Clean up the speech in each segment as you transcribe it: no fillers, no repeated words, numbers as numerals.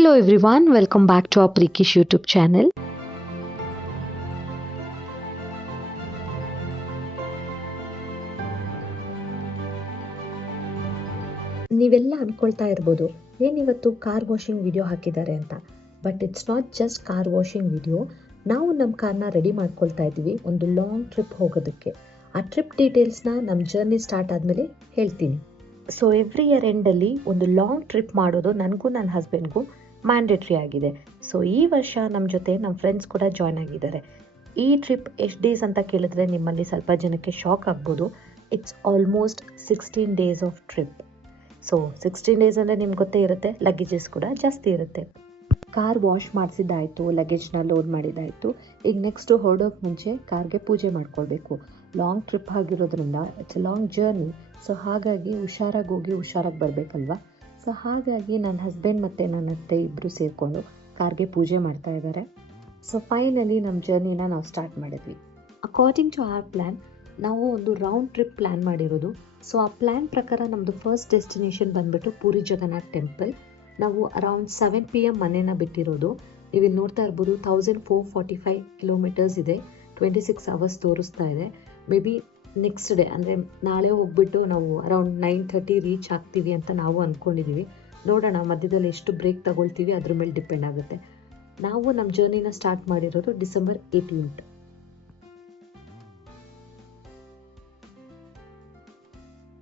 Hello everyone, welcome back to our Prekish YouTube channel. ನೀವೆಲ್ಲ ಅನ್ಕೊಳ್ತಾ ಇರ್ಬೋದು ಏನಿವತ್ತು ಕಾರ್ ವಾಷಿಂಗ್ ವಿಡಿಯೋ ಹಾಕಿದ್ದಾರೆ ಅಂತ. But it's not just car washing video. ನಾವು ನಮ್ಮ ಕಾರ್ನ ರೆಡಿ ಮಾಡ್ಕೊಳ್ತಾ ಇದ್ದೀವಿ ಒಂದು ಲಾಂಗ್ ಟ್ರಿಪ್ ಹೋಗೋದಕ್ಕೆ. ಆ ಟ್ರಿಪ್ ಡೀಟೇಲ್ಸ್ನ ನಮ್ಮ ಜರ್ನಿ ಸ್ಟಾರ್ಟ್ ಆದಮೇಲೆ ಹೇಳ್ತೀನಿ. ಸೊ ಎವ್ರಿ ಇಯರ್ ಎಂಡಲ್ಲಿ ಒಂದು ಲಾಂಗ್ ಟ್ರಿಪ್ ಮಾಡೋದು ನನಗೂ ನನ್ನ ಹಸ್ಬೆಂಡ್ಗೂ ಮ್ಯಾಂಡೇಟ್ರಿ ಆಗಿದೆ. ಸೊ ಈ ವರ್ಷ ನಮ್ಮ ಜೊತೆ ನಮ್ಮ ಫ್ರೆಂಡ್ಸ್ ಕೂಡ ಜಾಯ್ನ್ ಆಗಿದ್ದಾರೆ. ಈ ಟ್ರಿಪ್ ಎಷ್ಟು ಡೇಸ್ ಅಂತ ಕೇಳಿದ್ರೆ ನಿಮ್ಮಲ್ಲಿ ಸ್ವಲ್ಪ ಜನಕ್ಕೆ ಶಾಕ್ ಆಗ್ಬೋದು. It's almost 16 days of trip. So 16 days ಅಂದರೆ ನಿಮ್ಗೆ ಗೊತ್ತೇ ಇರುತ್ತೆ, ಲಗೇಜಸ್ ಕೂಡ ಜಾಸ್ತಿ ಇರುತ್ತೆ. ಕಾರ್ ವಾಶ್ ಮಾಡಿಸಿದ್ದಾಯಿತು, ಲಗೇಜ್ನ ಲೋಡ್ ಮಾಡಿದ್ದಾಯಿತು. ಈಗ ನೆಕ್ಸ್ಟು ಹೊರಡೋಕೆ ಮುಂಚೆ ಕಾರ್ಗೆ ಪೂಜೆ ಮಾಡ್ಕೊಳ್ಬೇಕು. ಲಾಂಗ್ ಟ್ರಿಪ್ ಆಗಿರೋದ್ರಿಂದ it's a long journey. So ಹಾಗಾಗಿ ಹುಷಾರಾಗಿ ಹೋಗಿ ಹುಷಾರಾಗಿ ಬರಬೇಕಲ್ವ. ಸೊ ಹಾಗಾಗಿ ನನ್ನ ಹಸ್ಬೆಂಡ್ ಮತ್ತು ನನ್ನ ಅತ್ತೆ ಇಬ್ಬರು ಸೇರಿಕೊಂಡು ಕಾರ್ಗೆ ಪೂಜೆ ಮಾಡ್ತಾ ಇದ್ದಾರೆ. ಸೊ ಫೈನಲಿ ನಮ್ಮ ಜರ್ನಿನ ನಾವು ಸ್ಟಾರ್ಟ್ ಮಾಡಿದ್ವಿ. ಅಕಾರ್ಡಿಂಗ್ ಟು ಆರ್ ಪ್ಲ್ಯಾನ್ ನಾವು ಒಂದು ರೌಂಡ್ ಟ್ರಿಪ್ ಪ್ಲ್ಯಾನ್ ಮಾಡಿರೋದು. ಸೊ ಆ ಪ್ಲ್ಯಾನ್ ಪ್ರಕಾರ ನಮ್ಮದು ಫಸ್ಟ್ ಡೆಸ್ಟಿನೇಷನ್ ಬಂದುಬಿಟ್ಟು ಪೂರಿ ಜಗನ್ನಾಥ್ ಟೆಂಪಲ್. ನಾವು ಅರೌಂಡ್ 7 PM ಮನೇನ ಬಿಟ್ಟಿರೋದು. ನೀವು ಇಲ್ಲಿ ನೋಡ್ತಾ ಇರ್ಬೋದು 1445 kilometers ಇದೆ, 26 hours ತೋರಿಸ್ತಾ ಇದೆ. ಮೇ ಬಿ ನೆಕ್ಸ್ಟ್ ಡೇ ಅಂದರೆ ನಾಳೆ ಹೋಗ್ಬಿಟ್ಟು ನಾವು ಅರೌಂಡ್ 9:30 ರೀಚ್ ಆಗ್ತೀವಿ ಅಂತ ನಾವು ಅಂದ್ಕೊಂಡಿದ್ದೀವಿ. ನೋಡೋಣ ಮಧ್ಯದಲ್ಲಿ ಎಷ್ಟು ಬ್ರೇಕ್ ತಗೊಳ್ತೀವಿ ಅದ್ರ ಮೇಲೆ ಡಿಪೆಂಡ್ ಆಗುತ್ತೆ. ನಾವು ನಮ್ಮ ಜರ್ನಿನ ಸ್ಟಾರ್ಟ್ ಮಾಡಿರೋದು December 18th.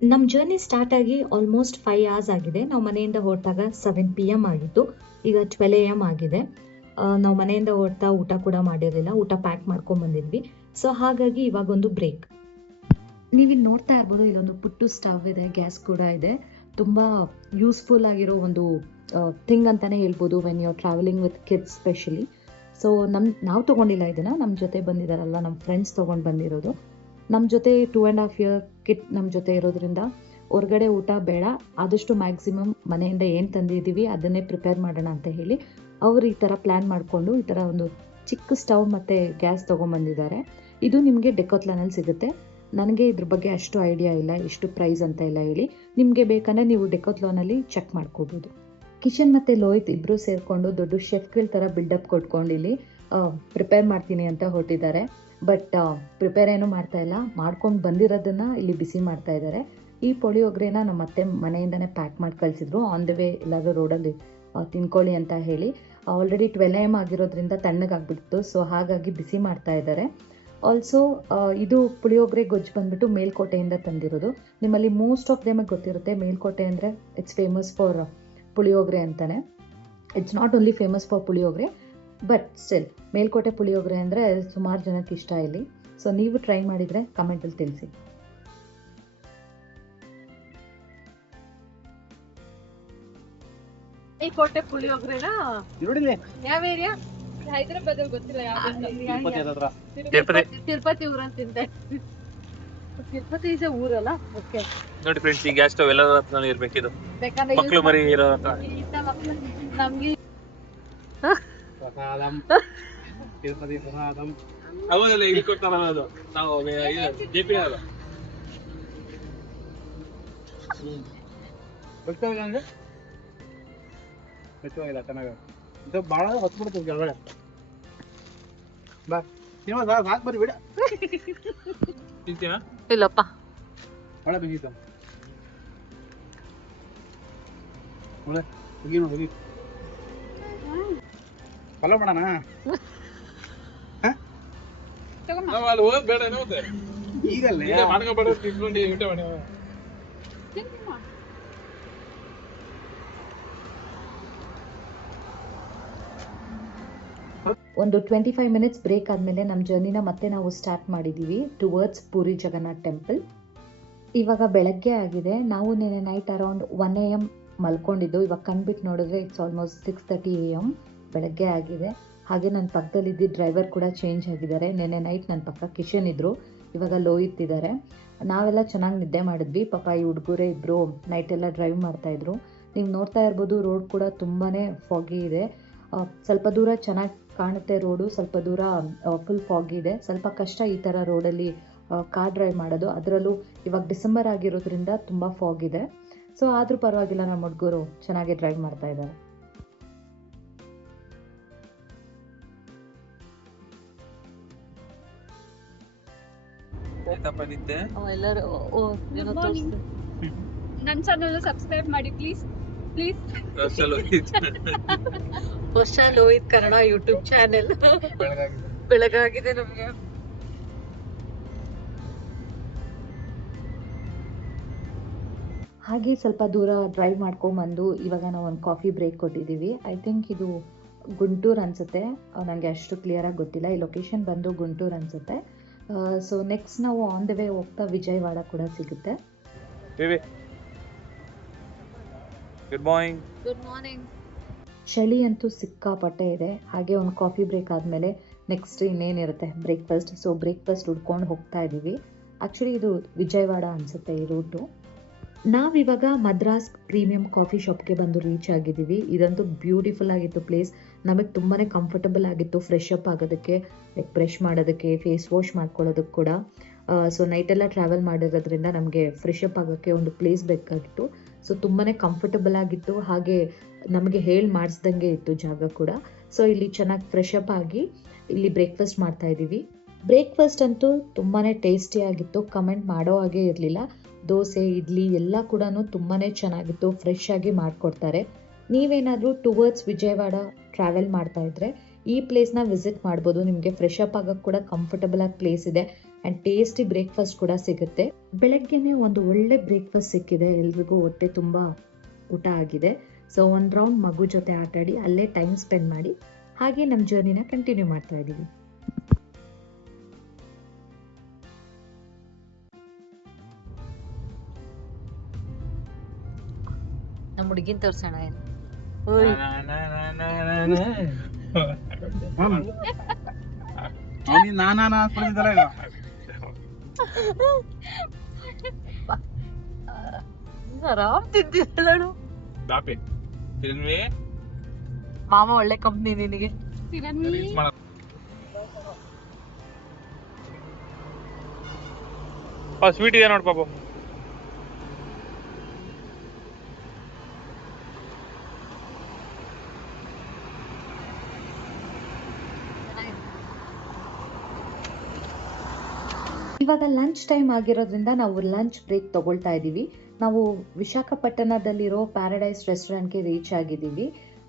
ನಮ್ಮ ಜರ್ನಿ ಸ್ಟಾರ್ಟ್ ಆಗಿ ಆಲ್ಮೋಸ್ಟ್ 5 hours ಆಗಿದೆ. ನಾವು ಮನೆಯಿಂದ ಹೊರಟಾಗ 7 PM ಆಗಿತ್ತು. ಈಗ 12 AM ಆಗಿದೆ. ನಾವು ಮನೆಯಿಂದ ಹೊರಡ್ತಾ ಊಟ ಕೂಡ ಮಾಡಿರಲಿಲ್ಲ, ಊಟ ಪ್ಯಾಕ್ ಮಾಡ್ಕೊಂಡು ಬಂದಿದ್ವಿ. ಸೊ ಹಾಗಾಗಿ ಇವಾಗೊಂದು ಬ್ರೇಕ್. ನೀವಿಲ್ಲಿ ನೋಡ್ತಾ ಇರ್ಬೋದು, ಇಲ್ಲೊಂದು ಪುಟ್ಟು ಸ್ಟವ್ ಇದೆ, ಗ್ಯಾಸ್ ಕೂಡ ಇದೆ. ತುಂಬ ಯೂಸ್ಫುಲ್ ಆಗಿರೋ ಒಂದು ಥಿಂಗ್ ಅಂತಲೇ ಹೇಳ್ಬೋದು when you are travelling with kids specially. So ನಾವು ತೊಗೊಂಡಿಲ್ಲ ಇದನ್ನು, ನಮ್ಮ ಜೊತೆ ಬಂದಿದ್ದಾರಲ್ಲ ನಮ್ಮ ಫ್ರೆಂಡ್ಸ್ ತೊಗೊಂಡು ಬಂದಿರೋದು. ನಮ್ಮ ಜೊತೆ 2.5 year ಕಿಡ್ ನಮ್ಮ ಜೊತೆ ಇರೋದ್ರಿಂದ ಹೊರಗಡೆ ಊಟ ಬೇಡ, ಆದಷ್ಟು ಮ್ಯಾಕ್ಸಿಮಮ್ ಮನೆಯಿಂದ ಏನು ತಂದಿದ್ದೀವಿ ಅದನ್ನೇ ಪ್ರಿಪೇರ್ ಮಾಡೋಣ ಅಂತ ಹೇಳಿ ಅವರು ಈ ಥರ ಪ್ಲ್ಯಾನ್ ಮಾಡಿಕೊಂಡು ಈ ಥರ ಒಂದು ಚಿಕ್ಕ ಸ್ಟವ್ ಮತ್ತು ಗ್ಯಾಸ್ ತೊಗೊಂಬಂದಿದ್ದಾರೆ. ಇದು ನಿಮಗೆ ಡೆಕೋತ್ಲಾನಲ್ಲಿ ಸಿಗುತ್ತೆ. ನನಗೆ ಇದ್ರ ಬಗ್ಗೆ ಅಷ್ಟು ಐಡಿಯಾ ಇಲ್ಲ, ಎಷ್ಟು ಪ್ರೈಸ್ ಅಂತ ಎಲ್ಲ ಹೇಳಿ. ನಿಮಗೆ ಬೇಕಂದರೆ ನೀವು ಡೆಕೋತ್ಲಾನಲ್ಲಿ ಚೆಕ್ ಮಾಡ್ಕೋಬೋದು. ಕಿಶನ್ ಮತ್ತು ಲೋಹಿತ್ ಇಬ್ಬರು ಸೇರಿಕೊಂಡು ದೊಡ್ಡ ಶೆಫ್ಗಳ ಥರ ಬಿಲ್ಡಪ್ ಕೊಟ್ಕೊಂಡು ಇಲ್ಲಿ ಪ್ರಿಪೇರ್ ಮಾಡ್ತೀನಿ ಅಂತ ಹೊರಟಿದ್ದಾರೆ. ಬಟ್ ಪ್ರಿಪೇರ್ ಏನೂ ಮಾಡ್ತಾ ಇಲ್ಲ, ಮಾಡ್ಕೊಂಡು ಬಂದಿರೋದನ್ನು ಇಲ್ಲಿ ಬಿಸಿ ಮಾಡ್ತಾ ಇದ್ದಾರೆ. ಈ ಪುಳಿಯೋಗರೆನ ನಮ್ಮ ಅತ್ತೆ ಮನೆಯಿಂದನೇ ಪ್ಯಾಕ್ ಮಾಡಿ ಕಳಿಸಿದ್ರು, ಆನ್ ದ ವೇ ಎಲ್ಲರೂ ರೋಡಲ್ಲಿ ತಿನ್ಕೊಳ್ಳಿ ಅಂತ ಹೇಳಿ. ಆಲ್ರೆಡಿ 12 AM ಆಗಿರೋದ್ರಿಂದ ತಣ್ಣಗಾಗ್ಬಿಡ್ತು. ಸೊ ಹಾಗಾಗಿ ಬಿಸಿ ಮಾಡ್ತಾ ಇದ್ದಾರೆ. ಆಲ್ಸೋ ಇದು ಪುಳಿಯೋಗರೆ ಗೊಜ್ಜು ಬಂದುಬಿಟ್ಟು ಮೇಲ್ಕೋಟೆಯಿಂದ ತಂದಿರೋದು. ನಿಮ್ಮಲ್ಲಿ ಮೋಸ್ಟ್ ಆಫ್ ದೇಮಗೆ ಗೊತ್ತಿರುತ್ತೆ, ಮೇಲ್ಕೋಟೆ ಅಂದರೆ ಇಟ್ಸ್ ಫೇಮಸ್ ಫಾರ್ ಪುಳಿಯೋಗರೆ ಅಂತಲೇ. It's not only famous for puliyogare, but still Melkote puliyogare ಅಂದರೆ ಸುಮಾರು ಜನಕ್ಕೆ ಇಷ್ಟ ಇಲ್ಲಿ. ಸೊ ನೀವು ಟ್ರೈ ಮಾಡಿದರೆ ಕಮೆಂಟಲ್ಲಿ ತಿಳಿಸಿ. ಮೇಲ್ಕೋಟೆ ಪುಳಿಯೋಗರೆನಾ ಯಾವ ಏರಿಯಾ? ಹೈದರಾಬಾದ್ ಗೊತ್ತಿಲ್ಲ, ತಿರುಪತಿ ಊರಂತ ತಿಂತೆ. ತಿರುಪತಿ ಈಸ್ ಊರಲ್ಲ. ಓಕೆ ನೋಡಿ ಫ್ರೆಂಡ್ಸ್, ಈ ಗ್ಯಾಸ್ ಸ್ಟವ್ ಎಲ್ಲರ ಹತ್ರ ಇರಬೇಕಿದು, ಮಕ್ಕಳು ಮರಿ ಇರೋ ಹತ್ರ. ನಮ್ಗೆ ತಿರುಪತಿ ಪ್ರಸಾದಂ ಅವಲ್ಲ ಇಲ್ಲಿ ಕೊಡ್ತಾರಲ್ಲ, ಅದು ನಾವು ಜೆಪಿ ಅಲ್ಲ ಗೊತ್ತಾಗಂದ್ರೆ ಗೊತ್ತಾಗಿಲ್ಲ. ಚೆನ್ನಾಗ ಇದು ಭಾಳ ಹೊತ್ಬಿಡ್ತದೆ ಕೆಳಗಡೆ. ಬಾ ನೀವು ಸಾಕು ಬರ್ರಿ ಬಿಡ. ತಿಂತೀಯಾ? ಇಲ್ಲಪ್ಪ, ಭಾಳ ಬೆಂಗಿತ್ತು. ಒಳ್ಳೆ ಹೋಗಿ ನೋಡಿ, ಫಾಲೋ ಮಾಡೋಣ. ಅಲ್ಲಿ ಹೋಗೋದು ಬೇಡ ಅನ್ನೋದು ಈಗಲ್ಲೇ ಮಾಡ್ಕೊಬೇಡ, ತಿನ್ಕೊಂಡು ಊಟ ಮಾಡಿ. ಒಂದು 25 minutes ಬ್ರೇಕ್ ಆದಮೇಲೆ ನಮ್ಮ ಜರ್ನಿನ ಮತ್ತೆ ನಾವು ಸ್ಟಾರ್ಟ್ ಮಾಡಿದ್ದೀವಿ ಟುವರ್ಡ್ಸ್ ಪೂರಿ ಜಗನ್ನಾಥ್ ಟೆಂಪಲ್. ಇವಾಗ ಬೆಳಗ್ಗೆ ಆಗಿದೆ. ನಾವು ನೆನೆ ನೈಟ್ ಅರೌಂಡ್ 1 AM ಮಲ್ಕೊಂಡಿದ್ದು. ಇವಾಗ ಕಣ್ಬಿಟ್ಟು ನೋಡಿದ್ರೆ ಇಟ್ಸ್ ಆಲ್ಮೋಸ್ಟ್ 6:30 AM ಬೆಳಗ್ಗೆ ಆಗಿದೆ. ಹಾಗೆ ನನ್ನ ಪಕ್ಕದಲ್ಲಿದ್ದ ಡ್ರೈವರ್ ಕೂಡ ಚೇಂಜ್ ಆಗಿದ್ದಾರೆ. ನೆನೆ ನೈಟ್ ನನ್ನ ಪಕ್ಕ ಕಿಶನ್ ಇದ್ದರು, ಇವಾಗ ಲೋಹಿತ್ ಇದ್ದಾರೆ. ನಾವೆಲ್ಲ ಚೆನ್ನಾಗಿ ನಿದ್ದೆ ಮಾಡಿದ್ವಿ. ಪಾಪ ಈ ಹುಡುಗರೇ ಇಬ್ಬರು ನೈಟೆಲ್ಲ ಡ್ರೈವ್ ಮಾಡ್ತಾಯಿದ್ರು. ನೀವು ನೋಡ್ತಾ ಇರ್ಬೋದು, ರೋಡ್ ಕೂಡ ತುಂಬಾ ಫಾಗಿ ಇದೆ. ಸ್ವಲ್ಪ ದೂರ ಚೆನ್ನಾಗಿ ಕಾಣುತ್ತೆ ರೋಡು, ಸ್ವಲ್ಪ ದೂರ ಫುಲ್ ಫಾಗಿ ಇದೆ. ಸ್ವಲ್ಪ ಕಷ್ಟ ಈ ಥರ ರೋಡಲ್ಲಿ ಕಾರ್ ಡ್ರೈವ್ ಮಾಡೋದು. ಅದರಲ್ಲೂ ಇವಾಗ ಡಿಸೆಂಬರ್ ಆಗಿರೋದ್ರಿಂದ ತುಂಬ ಫಾಗ್ ಇದೆ. ಸೊ ಆದರೂ ಪರವಾಗಿಲ್ಲ, ನಮ್ಮ ಹುಡುಗರು ಚೆನ್ನಾಗಿ ಡ್ರೈವ್ ಮಾಡ್ತಾ ಇದ್ದಾರೆ. ಆಯ್ತಪ್ಪ ನಿದ್ದೆ ಎಲ್ಲರೂ ಏನೋ ತೋರಿಸ್ತಾರೆ. ನನ್ನ ಚಾನಲ್ ಸಬ್ಸ್ಕ್ರೈಬ್ ಮಾಡಿ ಪ್ಲೀಸ್ ಪ್ಲೀಸ್. ವರ್ಷ ಲೋಹಿತ್ ಕನ್ನಡ ಯೂಟ್ಯೂಬ್ ಚಾನೆಲ್ ಬೆಳಗಾಗಿದೆ ನಮ್ಗೆ. ಹಾಗೆ ಸ್ವಲ್ಪ ದೂರ ಡ್ರೈವ್ ಮಾಡ್ಕೊಂಬಂದು ಇವಾಗ ನಾವು ಒಂದು ಕಾಫಿ ಬ್ರೇಕ್ ಕೊಟ್ಟಿದ್ದೀವಿ. ಐ ಥಿಂಕ್ ಇದು ಗುಂಟೂರು ಅನಿಸುತ್ತೆ, ನನಗೆ ಅಷ್ಟು ಕ್ಲಿಯರಾಗಿ ಗೊತ್ತಿಲ್ಲ. ಈ ಲೊಕೇಶನ್ ಬಂದು ಗುಂಟೂರು ಅನಿಸುತ್ತೆ. ಸೊ ನೆಕ್ಸ್ಟ್ ನಾವು ಆನ್ ದ ವೇ ಹೋಗ್ತಾ ವಿಜಯವಾಡ ಕೂಡ ಸಿಗುತ್ತೆ. Good morning. Good morning. ಚಳಿ ಅಂತೂ ಸಿಕ್ಕಾಪಟ್ಟೆ ಇದೆ. ಹಾಗೆ ಒಂದು ಕಾಫಿ ಬ್ರೇಕ್ ಆದಮೇಲೆ ನೆಕ್ಸ್ಟ್ ಇನ್ನೇನಿರುತ್ತೆ ಬ್ರೇಕ್ಫಾಸ್ಟ್. ಸೊ ಬ್ರೇಕ್ಫಾಸ್ಟ್ ಹುಡ್ಕೊಂಡು ಹೋಗ್ತಾ ಇದ್ದೀವಿ. ಆ್ಯಕ್ಚುಲಿ ಇದು ವಿಜಯವಾಡ ಅನಿಸುತ್ತೆ ಈ ರೂಟು. ನಾವಿವಾಗ ಮದ್ರಾಸ್ ಪ್ರೀಮಿಯಂ ಕಾಫಿ ಶಾಪ್ಗೆ ಬಂದು ರೀಚ್ ಆಗಿದ್ದೀವಿ. ಇದಂತೂ ಬ್ಯೂಟಿಫುಲ್ ಆಗಿತ್ತು ಪ್ಲೇಸ್. ನಮಗೆ ತುಂಬಾ ಕಂಫರ್ಟಬಲ್ ಆಗಿತ್ತು ಫ್ರೆಶ್ ಅಪ್ ಆಗೋದಕ್ಕೆ, ಲೈಕ್ ಬ್ರಷ್ ಮಾಡೋದಕ್ಕೆ, ಫೇಸ್ ವಾಶ್ ಮಾಡ್ಕೊಳ್ಳೋದಕ್ಕೆ ಕೂಡ. ಸೊ ನೈಟೆಲ್ಲ ಟ್ರಾವೆಲ್ ಮಾಡಿರೋದ್ರಿಂದ ನಮಗೆ ಫ್ರೆಶ್ ಅಪ್ ಆಗೋಕ್ಕೆ ಒಂದು ಪ್ಲೇಸ್ ಬೇಕಾಗಿತ್ತು. ಸೊ ತುಂಬಾ ಕಂಫರ್ಟಬಲ್ ಆಗಿತ್ತು. ಹಾಗೆ ನಮಗೆ ಮಾಡಿಸ್ದಂಗೆ ಇತ್ತು ಜಾಗ ಕೂಡ. ಸೊ ಇಲ್ಲಿ ಚೆನ್ನಾಗಿ ಫ್ರೆಶ್ ಅಪ್ ಆಗಿ ಇಲ್ಲಿ ಬ್ರೇಕ್ಫಾಸ್ಟ್ ಮಾಡ್ತಾ ಇದ್ದೀವಿ. ಬ್ರೇಕ್ಫಾಸ್ಟ್ ಅಂತೂ ತುಂಬಾ ಟೇಸ್ಟಿಯಾಗಿತ್ತು, ಕಮೆಂಟ್ ಮಾಡೋ ಹಾಗೆ ಇರಲಿಲ್ಲ. ದೋಸೆ, ಇಡ್ಲಿ ಎಲ್ಲ ಕೂಡ ತುಂಬಾ ಚೆನ್ನಾಗಿತ್ತು, ಫ್ರೆಶ್ ಆಗಿ ಮಾಡಿಕೊಡ್ತಾರೆ. ನೀವೇನಾದರೂ ಟುವರ್ಡ್ಸ್ ವಿಜಯವಾಡ ಟ್ರಾವೆಲ್ ಮಾಡ್ತಾ ಇದ್ದರೆ ಈ ಪ್ಲೇಸ್ನ ವಿಸಿಟ್ ಮಾಡ್ಬೋದು. ನಿಮಗೆ ಫ್ರೆಶ್ ಅಪ್ ಆಗೋಕ್ಕೆ ಕೂಡ ಕಂಫರ್ಟಬಲ್ ಆಗಿ ಪ್ಲೇಸ್ ಇದೆ ಆ್ಯಂಡ್ ಟೇಸ್ಟಿ ಬ್ರೇಕ್ಫಾಸ್ಟ್ ಕೂಡ ಸಿಗುತ್ತೆ. ಬೆಳಗ್ಗೆನೇ ಒಂದು ಒಳ್ಳೆ ಬ್ರೇಕ್ಫಾಸ್ಟ್ ಸಿಕ್ಕಿದೆ, ಎಲ್ರಿಗೂ ಹೊಟ್ಟೆ ತುಂಬ ಊಟ ಆಗಿದೆ. ಸೊ ಒಂದು ರೌಂಡ್ ಮಗು ಜೊತೆ ಆಟಾಡಿ ಅಲ್ಲೇ ಟೈಮ್ ಸ್ಪೆಂಡ್ ಮಾಡಿ ಹಾಗೆ ನಮ್ಮ ಜರ್ನಿನ ಕಂಟಿನ್ಯೂ ಮಾಡ್ತಾ ಇದ್ದೀವಿ. ನಮ್ಮ ಹುಡುಗಿನ ತೋರ್ಸೋಣ. ಆರಾಮ್ ತಿಂತೀವಿ. ಮಾಮ ಒಳ್ಳೆ ಕಂಪ್ನಿ ನಿನಗೆ. ಸ್ವೀಟ್ ಇದೆ ನೋಡ್ ಪಾಪು. ಇವಾಗ ಲಂಚ್ ಟೈಮ್ ಆಗಿರೋದ್ರಿಂದ ನಾವು ಲಂಚ್ ಬ್ರೇಕ್ ತಗೊಳ್ತಾ ಇದ್ದೀವಿ. ನಾವು ವಿಶಾಖಪಟ್ಟಣದಲ್ಲಿರೋ ಪ್ಯಾರಡೈಸ್ ರೆಸ್ಟೋರೆಂಟ್ಗೆ ರೀಚ್ ಆಗಿದ್ದೀವಿ.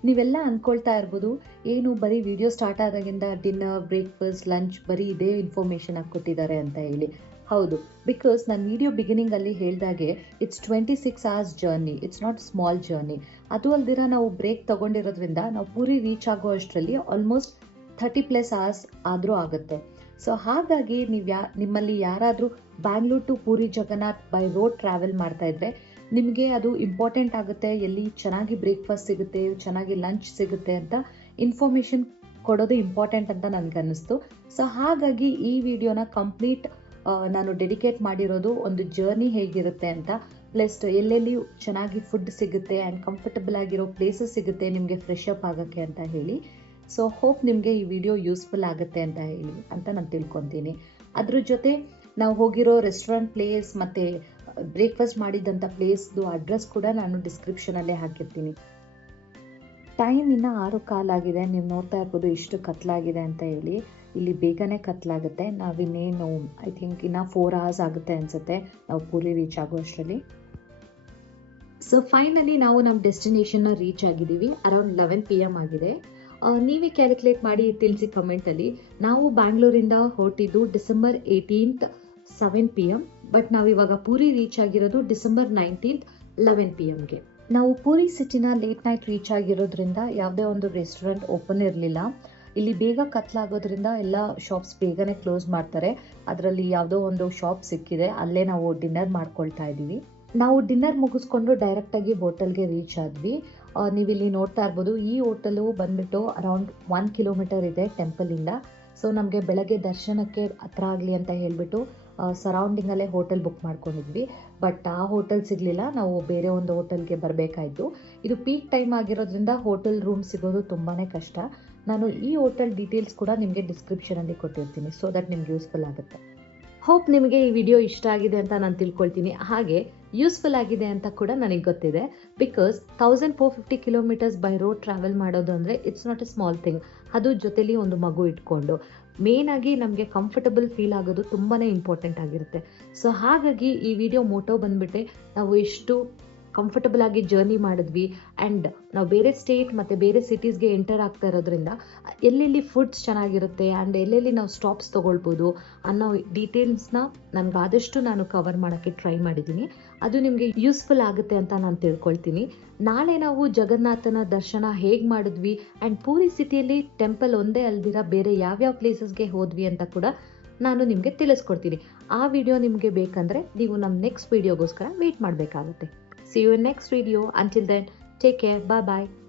ನೀವೆಲ್ಲ ಅಂದ್ಕೊಳ್ತಾ ಇರ್ಬೋದು, ಏನು ಬರೀ ವಿಡಿಯೋ ಸ್ಟಾರ್ಟ್ ಆದಾಗಿಂದ ಡಿನ್ನರ್, ಬ್ರೇಕ್ಫಾಸ್ಟ್, ಲಂಚ್ ಬರೀ ಇದೇ ಇನ್ಫಾರ್ಮೇಷನ್ ಆಗಿ ಕೊಟ್ಟಿದ್ದಾರೆ ಅಂತ ಹೇಳಿ. ಹೌದು, ಬಿಕಾಸ್ ನಾನು ವಿಡಿಯೋ ಬಿಗಿನಿಂಗಲ್ಲಿ ಹೇಳಿದಾಗೆ it's 26 hours journey, it's not small journey. ಅದು ಅಲ್ದಿರ ನಾವು ಬ್ರೇಕ್ ತಗೊಂಡಿರೋದ್ರಿಂದ ನಾವು ಪೂರಿ ರೀಚ್ ಆಗೋ ಅಷ್ಟರಲ್ಲಿ ಆಲ್ಮೋಸ್ಟ್ 30+ hours ಆದರೂ ಆಗುತ್ತೆ. ಸೊ ಹಾಗಾಗಿ ನಿಮ್ಮಲ್ಲಿ ಯಾರಾದರೂ Bangalore to Puri Jagannath by road travel ಮಾಡ್ತಾ ಇದ್ರೆ ನಿಮಗೆ ಅದು ಇಂಪಾರ್ಟೆಂಟ್ ಆಗುತ್ತೆ. ಎಲ್ಲಿ ಚೆನ್ನಾಗಿ ಬ್ರೇಕ್ಫಾಸ್ಟ್ ಸಿಗುತ್ತೆ, ಚೆನ್ನಾಗಿ ಲಂಚ್ ಸಿಗುತ್ತೆ ಅಂತ ಇನ್ಫಾರ್ಮೇಷನ್ ಕೊಡೋದು ಇಂಪಾರ್ಟೆಂಟ್ ಅಂತ ನನಗನ್ನಿಸ್ತು. ಸೊ ಹಾಗಾಗಿ ಈ ವಿಡಿಯೋನ ಕಂಪ್ಲೀಟ್ ನಾನು ಡೆಡಿಕೇಟ್ ಮಾಡಿರೋದು ಒಂದು ಜರ್ನಿ ಹೇಗಿರುತ್ತೆ ಅಂತ, ಪ್ಲಸ್ ಎಲ್ಲೆಲ್ಲಿ ಚೆನ್ನಾಗಿ ಫುಡ್ ಸಿಗುತ್ತೆ ಆ್ಯಂಡ್ ಕಂಫರ್ಟಬಲ್ ಆಗಿರೋ ಪ್ಲೇಸಸ್ ಸಿಗುತ್ತೆ ನಿಮಗೆ ಫ್ರೆಶ್ ಅಪ್ ಆಗೋಕ್ಕೆ ಅಂತ ಹೇಳಿ. ಸೊ ಹೋಪ್ ನಿಮಗೆ ಈ ವಿಡಿಯೋ ಯೂಸ್ಫುಲ್ ಆಗುತ್ತೆ ಅಂತ ನಾನು ತಿಳ್ಕೊತೀನಿ. ಅದ್ರ ಜೊತೆ ನಾವು ಹೋಗಿರೋ ರೆಸ್ಟೋರೆಂಟ್ ಪ್ಲೇಸ್ ಮತ್ತು ಬ್ರೇಕ್ಫಾಸ್ಟ್ ಮಾಡಿದ್ದಂಥ ಪ್ಲೇಸ್ದು ಅಡ್ರೆಸ್ ಕೂಡ ನಾನು ಡಿಸ್ಕ್ರಿಪ್ಷನಲ್ಲೇ ಹಾಕಿರ್ತೀನಿ. ಟೈಮ್ ಇನ್ನು 6:15 ಆಗಿದೆ. ನೀವು ನೋಡ್ತಾ ಇರ್ಬೋದು ಇಷ್ಟು ಕತ್ಲಾಗಿದೆ ಅಂತ ಹೇಳಿ. ಇಲ್ಲಿ ಬೇಗನೆ ಕತ್ಲಾಗುತ್ತೆ. ನಾವಿನ್ನೇನು ಐ ಥಿಂಕ್ ಇನ್ನು 4 hours ಆಗುತ್ತೆ ಅನಿಸುತ್ತೆ ನಾವು ಪೂರಿ ರೀಚ್ ಆಗೋ ಅಷ್ಟರಲ್ಲಿ. ಸೊ ಫೈನಲಿ ನಾವು ನಮ್ಮ ಡೆಸ್ಟಿನೇಷನ್ನ ರೀಚ್ ಆಗಿದ್ದೀವಿ. ಅರೌಂಡ್ 11 PM ಆಗಿದೆ. ನೀವೇ ಕ್ಯಾಲ್ಕುಲೇಟ್ ಮಾಡಿ ತಿಳಿಸಿ ಕಮೆಂಟಲ್ಲಿ. ನಾವು ಬ್ಯಾಂಗ್ಳೂರಿಂದ ಹೊರಟಿದ್ದು ಡಿಸೆಂಬರ್ 18th 7 PM, ಬಟ್ ನಾವಿವಾಗ ಪೂರಿ ರೀಚ್ ಆಗಿರೋದು ಡಿಸೆಂಬರ್ 19th 11 PMಗೆ. ನಾವು ಪೂರಿ ಸಿಟಿನ ಲೇಟ್ ನೈಟ್ ರೀಚ್ ಆಗಿರೋದ್ರಿಂದ ಯಾವುದೇ ಒಂದು ರೆಸ್ಟೋರೆಂಟ್ ಓಪನ್ ಇರಲಿಲ್ಲ. ಇಲ್ಲಿ ಬೇಗ ಕತ್ಲಾಗೋದ್ರಿಂದ ಎಲ್ಲ ಶಾಪ್ಸ್ ಬೇಗನೆ ಕ್ಲೋಸ್ ಮಾಡ್ತಾರೆ. ಅದರಲ್ಲಿ ಯಾವುದೋ ಒಂದು ಶಾಪ್ ಸಿಕ್ಕಿದೆ, ಅಲ್ಲೇ ನಾವು ಡಿನ್ನರ್ ಮಾಡ್ಕೊಳ್ತಾ ಇದ್ದೀವಿ. ನಾವು ಡಿನ್ನರ್ ಮುಗಿಸ್ಕೊಂಡು ಡೈರೆಕ್ಟಾಗಿ ಹೋಟೆಲ್ಗೆ ರೀಚ್ ಆದ್ವಿ. ನೀವಿಲ್ಲಿ ನೋಡ್ತಾ ಇರ್ಬೋದು, ಈ ಹೋಟೆಲು ಬಂದ್ಬಿಟ್ಟು ಅರೌಂಡ್ 1 kilometer ಇದೆ ಟೆಂಪಲಿಂದ. ಸೊ ನಮಗೆ ಬೆಳಗ್ಗೆ ದರ್ಶನಕ್ಕೆ ಹತ್ರ ಆಗಲಿ ಅಂತ ಹೇಳಿಬಿಟ್ಟು ಸರೌಂಡಿಂಗಲ್ಲೇ ಹೋಟೆಲ್ ಬುಕ್ ಮಾಡ್ಕೊಂಡಿದ್ವಿ. ಬಟ್ ಆ ಹೋಟೆಲ್ ಸಿಗಲಿಲ್ಲ, ನಾವು ಬೇರೆ ಒಂದು ಹೋಟೆಲ್ಗೆ ಬರಬೇಕಾಯಿತು. ಇದು ಪೀಕ್ ಟೈಮ್ ಆಗಿರೋದ್ರಿಂದ ಹೋಟೆಲ್ ರೂಮ್ ಸಿಗೋದು ತುಂಬಾ ಕಷ್ಟ. ನಾನು ಈ ಹೋಟೆಲ್ ಡೀಟೇಲ್ಸ್ ಕೂಡ ನಿಮಗೆ ಡಿಸ್ಕ್ರಿಪ್ಷನಲ್ಲಿ ಕೊಟ್ಟಿರ್ತೀನಿ, ಸೊ ದಟ್ ನಿಮ್ಗೆ ಯೂಸ್ಫುಲ್ ಆಗುತ್ತೆ. ಹೋಪ್ ನಿಮಗೆ ಈ ವಿಡಿಯೋ ಇಷ್ಟ ಆಗಿದೆ ಅಂತ ನಾನು ತಿಳ್ಕೊಳ್ತೀನಿ. ಹಾಗೆ ಯೂಸ್ಫುಲ್ ಆಗಿದೆ ಅಂತ ಕೂಡ ನನಗೆ ಗೊತ್ತಿದೆ. Because 1450 kilometres by road travel ಮಾಡೋದು ಅಂದರೆ it's not a small thing. ಅದು ಜೊತೆಲಿ ಒಂದು ಮಗು ಇಟ್ಕೊಂಡು ಮೇನ್ ಆಗಿ ನಮಗೆ ಕಂಫರ್ಟಬಲ್ ಫೀಲ್ ಆಗೋದು ತುಂಬಾ ಇಂಪಾರ್ಟೆಂಟ್ ಆಗಿರುತ್ತೆ. ಸೊ ಹಾಗಾಗಿ ಈ ವಿಡಿಯೋ ಮೋಟೋ ಬಂದ್ಬಿಟ್ಟೆ ನಾವು ಎಷ್ಟು ಕಂಫರ್ಟಬಲ್ ಆಗಿ ಜರ್ನಿ ಮಾಡಿದ್ವಿ ಆ್ಯಂಡ್ ನಾವು ಬೇರೆ ಸ್ಟೇಟ್ ಮತ್ತು ಬೇರೆ ಸಿಟೀಸ್ಗೆ ಎಂಟರ್ ಆಗ್ತಾ ಇರೋದ್ರಿಂದ ಎಲ್ಲೆಲ್ಲಿ ಫುಡ್ಸ್ ಚೆನ್ನಾಗಿರುತ್ತೆ ಆ್ಯಂಡ್ ಎಲ್ಲೆಲ್ಲಿ ನಾವು ಸ್ಟಾಪ್ಸ್ ತೊಗೊಳ್ಬೋದು ಅನ್ನೋ ಡೀಟೇಲ್ಸ್ನ ನಾನು ಕವರ್ ಮಾಡೋಕ್ಕೆ ಟ್ರೈ ಮಾಡಿದ್ದೀನಿ. ಅದು ನಿಮಗೆ ಯೂಸ್ಫುಲ್ ಆಗುತ್ತೆ ಅಂತ ನಾನು ತಿಳ್ಕೊಳ್ತೀನಿ. ನಾಳೆ ನಾವು ಜಗನ್ನಾಥನ ದರ್ಶನ ಹೇಗೆ ಮಾಡಿದ್ವಿ ಆ್ಯಂಡ್ ಪೂರಿ ಸಿಟಿಯಲ್ಲಿ ಟೆಂಪಲ್ ಒಂದೇ ಅಲ್ದಿರ ಬೇರೆ ಯಾವ್ಯಾವ ಪ್ಲೇಸಸ್ಗೆ ಹೋದ್ವಿ ಅಂತ ಕೂಡ ನಾನು ನಿಮಗೆ ತಿಳಿಸ್ಕೊಡ್ತೀನಿ. ಆ ವಿಡಿಯೋ ನಿಮಗೆ ಬೇಕಂದರೆ ನೀವು ನಮ್ಮ ನೆಕ್ಸ್ಟ್ ವಿಡಿಯೋಗೋಸ್ಕರ ವೇಟ್ ಮಾಡಬೇಕಾಗುತ್ತೆ. See you in next video. Until then, take care. Bye bye.